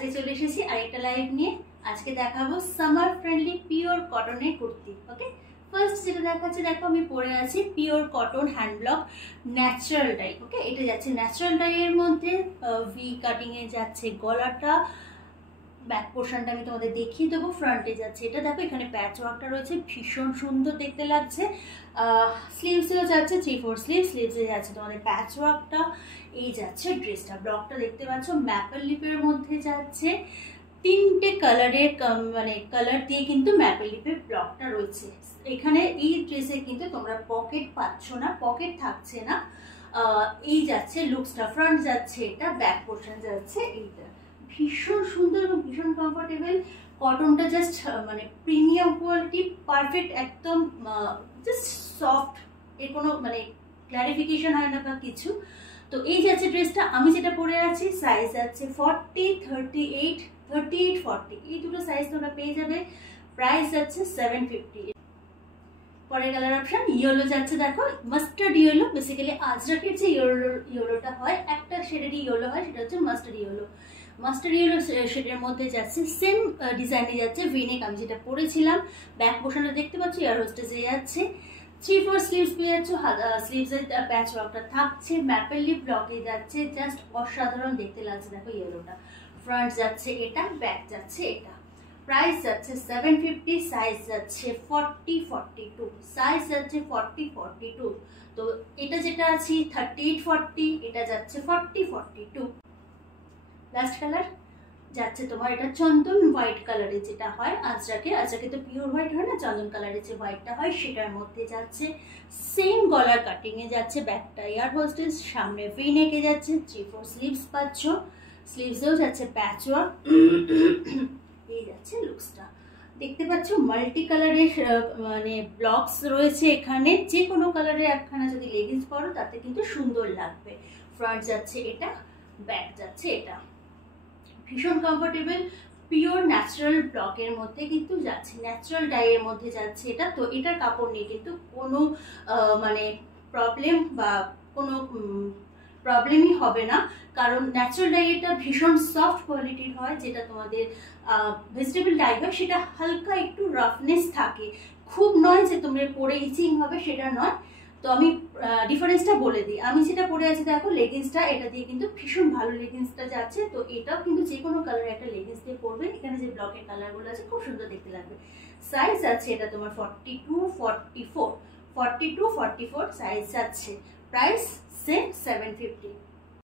আজকে চলে এসেছি আরেকটা লাইভ নিয়ে। আজকে দেখাবো সামার ফ্রেন্ডলি পিওর কটনের কুর্তি। ওকে, ফার্স্ট যেটা দেখাচ্ছে, দেখো আমি পরে আছি pure cotton hand block natural dye. Okay, এটা যাচ্ছে ন্যাচারাল ডাই এর মধ্যে, ভি কাটিং এ যাচ্ছে গলাটা, ব্যাক পোর্শনটা আমি তোমাদের দেখিয়ে দেবো। ফ্রন্টে যাচ্ছে এটা, দেখো এখানে প্যাচ ওয়ার্কটা রয়েছে, ভীষণ সুন্দর দেখতে লাগছে। স্লিভসেও যাচ্ছে 3/4 স্লিভ, স্লিভসে যাচ্ছে তোমাদের প্যাচ ওয়ার্কটা। এই যাচ্ছে ড্রেসটা, ব্লকটা দেখতে পাচ্ছ ম্যাপেল লিপের মধ্যে যাচ্ছে। তিনটে কালারের মানে কালার দিয়ে কিন্তু ম্যাপেল লিপের ব্লকটা রয়েছে এখানে। এই ড্রেসে কিন্তু তোমরা পকেট পাচ্ছ না, পকেট থাকছে না। এই যাচ্ছে লুকসটা, ফ্রন্ট যাচ্ছে এটা, ব্যাক পোর্শন যাচ্ছে এইটা। ভীষণ সুন্দর এবং ভীষণ কমফোর্টেবল। কটনটা জাস্ট মানে প্রিমিয়াম কোয়ালিটি, পারফেক্ট একদম, জাস্ট সফট, এর কোনো মানে ক্লারিফিকেশন হয় না বা কিছু। তো এই যাচ্ছে ড্রেসটা, আমি যেটা পরে আছি সাইজ আছে 40, 38, 38, 40, এই দুটো সাইজ তোমরা পেয়ে যাবে। প্রাইস যাচ্ছে 750। পরের কালার অপশন ইয়েলো যাচ্ছে, দেখো মাস্টার্ড ইয়েলো। বেসিক্যালি আজরাকের যে ইয়েলোটা হয়, একটা শেডেরই ইয়েলো হয়, সেটা হচ্ছে মাস্টার্ড ইয়েলো। মাস্টার্ড ইয়েলো শেডের মধ্যে যাচ্ছে, সেম ডিজাইনে যাচ্ছে ভিনেক, আমি যেটা পরেছিলাম। ব্যাক পোর্শনটা দেখতে পাচ্ছ এয়ার হোস্টেসে যাচ্ছে। 3/4 স্লিভস পেয়ে যাচ্ছ, স্লিভসের প্যাচ ওয়ার্কটা থাকছে, ম্যাপেল লিপ ব্লকে যাচ্ছে, জাস্ট অসাধারণ দেখতে লাগছে। দেখো ইয়েলোটা, ফ্রন্ট যাচ্ছে এটা, ব্যাক যাচ্ছে এটা। প্রাইস যাচ্ছে 750, সাইজ যাচ্ছে 40, 42, সাইজ যাচ্ছে 40, 42। তো এটা যেটা আছে 38, 40, এটা যাচ্ছে 40, 42। লাস্ট কালার যাচ্ছে তোমার এটা চন্দন হোয়াইট কালারের, যেটা হয় আজরাকে। আজরাকে তো পিওর হোয়াইট হয় না, চন্দন কালারের যে হোয়াইটটা হয় সেটার মধ্যে যাচ্ছে। সেম গলার কাটিং এ যাচ্ছে, ব্যাকটা এয়ার হোস্টেস, সামনে ভি নেকে যাচ্ছে, 3/4 স্লিভস পাচ্ছ, স্লিভসেও যাচ্ছে প্যাচ ওয়ার্ক। এই যাচ্ছে লুকসটা, দেখতে পাচ্ছ মাল্টি কালারের মানে ব্লকস রয়েছে এখানে। যে কোনো কালারের একখানা যদি লেগিংস পরো তাতে কিন্তু সুন্দর লাগবে। ফ্রন্ট যাচ্ছে এটা, ব্যাক যাচ্ছে এটা। ভীষণ কমফোর্টেবল, পিওর ন্যাচারাল ব্লকের মধ্যে কিন্তু যাচ্ছে, ন্যাচারাল ডাইয়ের মধ্যে যাচ্ছে এটা। তো এটার কাপড় নিয়ে কিন্তু কোনো মানে প্রবলেম বা কোনো প্রবলেমই হবে না, কারণ ন্যাচারাল ডাই এটা ভীষণ সফট কোয়ালিটির হয়। যেটা তোমাদের ভেজিটেবল ডাই হয় সেটা হালকা একটু রাফনেস থাকে, খুব নয় যে তোমরা পরে ইচিং হবে, সেটা নয়। তো আমি ডিফারেন্সটা বলে দিই, আমি যেটা পরে আছি দেখো লেগিংসটা, এটা দিয়ে কিন্তু ভীষণ ভালো লেগিংসটা যাচ্ছে। তো এটাও কিন্তু যে কোনো কালারের একটা লেগিংস দিয়ে পরবে, এখানে যে ব্লকের কালারগুলো আছে খুব সুন্দর দেখতে লাগবে। সাইজ আছে এটা তোমার 42, 44, 42, 44 সাইজ আছে। Price same 750।